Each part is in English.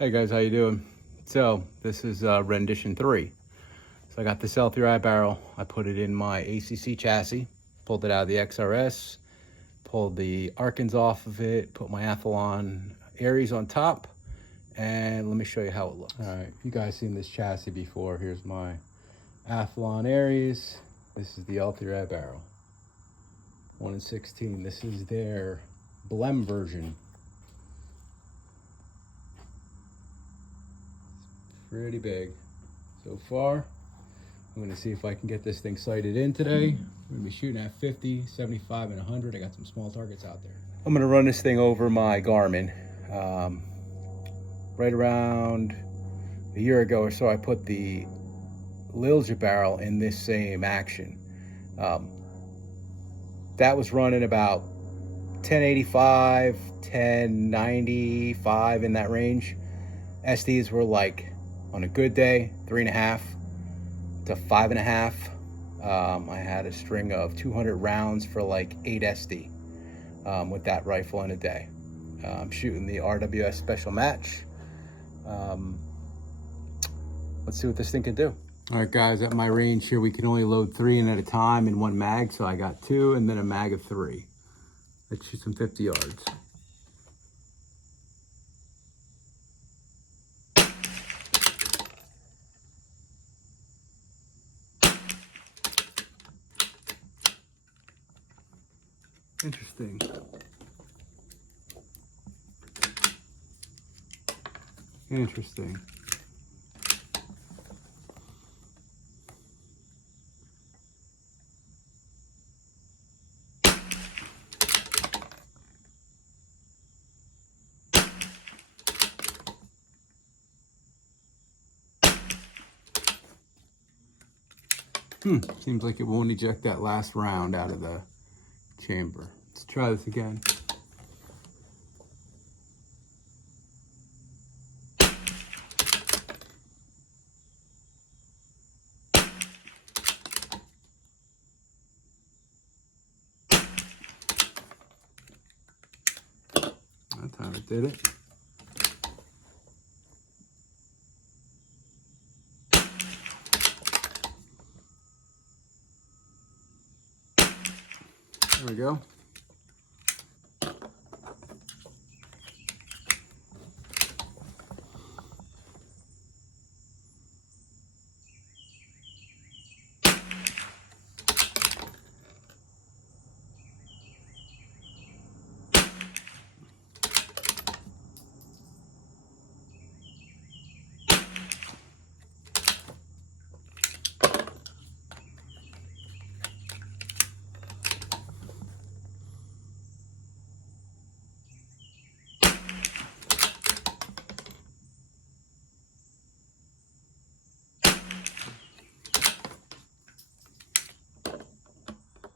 Hey guys, how you doing? So this is rendition 3. So I got this L3I barrel. I put it in my ACC chassis, pulled it out of the XRS, pulled the Arkans off of it, put my Athlon Aries on top, and let me show you how it looks. All right, you guys seen this chassis before. Here's my Athlon Aries. This is the L3I barrel. 1 in 16. This is their blem version. Pretty big so far. I'm gonna see if I can get this thing sighted in today. I'm gonna be shooting at 50, 75, and 100. I got some small targets out there. I'm gonna run this thing over my Garmin. Right around a year ago or so, I put the Lilja barrel in this same action. That was running about 1085, 1095 in that range. SDs were like, on a good day, 3.5 to 5.5. I had a string of 200 rounds for like 8 SD with that rifle in a day. I'm shooting the RWS special match. Let's see what this thing can do. All right, guys, at my range here, we can only load 3 in at a time in one mag. So I got 2 and then a mag of 3. Let's shoot some 50 yards. Interesting. Interesting. Seems like it won't eject that last round out of the chamber. Let's try this again. That time it did it. There we go.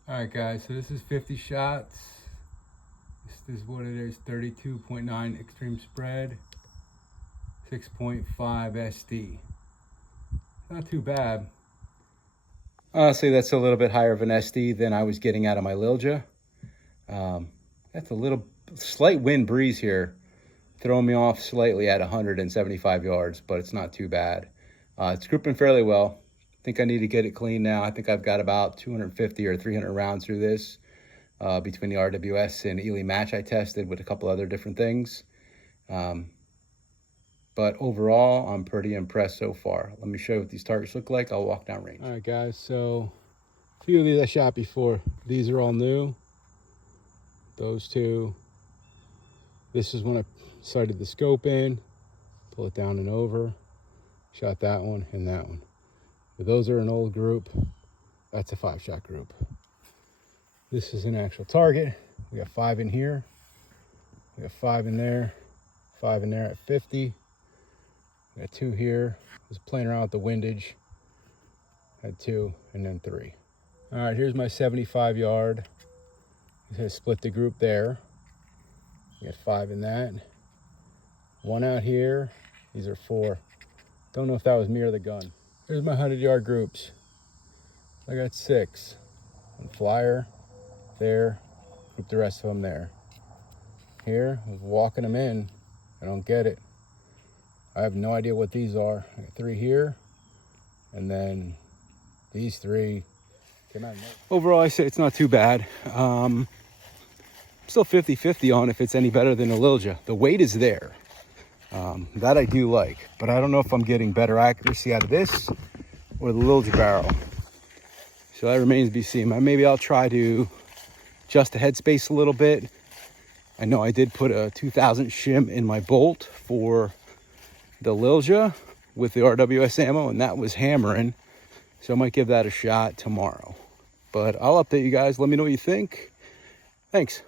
All right, guys, so this is 50 shots. This is what it is, 32.9 extreme spread, 6.5 SD. Not too bad. Honestly, that's a little bit higher of an SD than I was getting out of my Lilja. That's a little slight wind breeze here, throwing me off slightly at 175 yards, but it's not too bad. It's grouping fairly well. I think I need to get it clean now. I think I've got about 250 or 300 rounds through this between the RWS and Ely match I tested with a couple other different things. But overall, I'm pretty impressed so far. Let me show you what these targets look like. I'll walk down range. All right, guys, so a few of these I shot before. These are all new. Those two. This is when I sighted the scope in, pull it down and over. Shot that one and that one. But those are an old group. That's a 5-shot group. This is an actual target. We got 5 in here. We got 5 in there. 5 in there at 50. We got 2 here. I was playing around with the windage. Had 2 and then 3. All right, here's my 75 yard. I'm gonna split the group there. We got 5 in that. 1 out here. These are 4. Don't know if that was me or the gun. Here's my 100-yard groups. I got 6. One flyer there. Group the rest of them there. Here, I was walking them in. I don't get it. I have no idea what these are. I got 3 here, and then these 3 came out. Overall, I say it's not too bad. Still 50-50 on if it's any better than a Lilja. The weight is there. That I do like, but I don't know if I'm getting better accuracy out of this or the Lilja barrel. So that remains to be seen. Maybe I'll try to adjust the headspace a little bit. I know I did put a 2000 shim in my bolt for the Lilja with the RWS ammo, and that was hammering. So I might give that a shot tomorrow. But I'll update you guys. Let me know what you think. Thanks.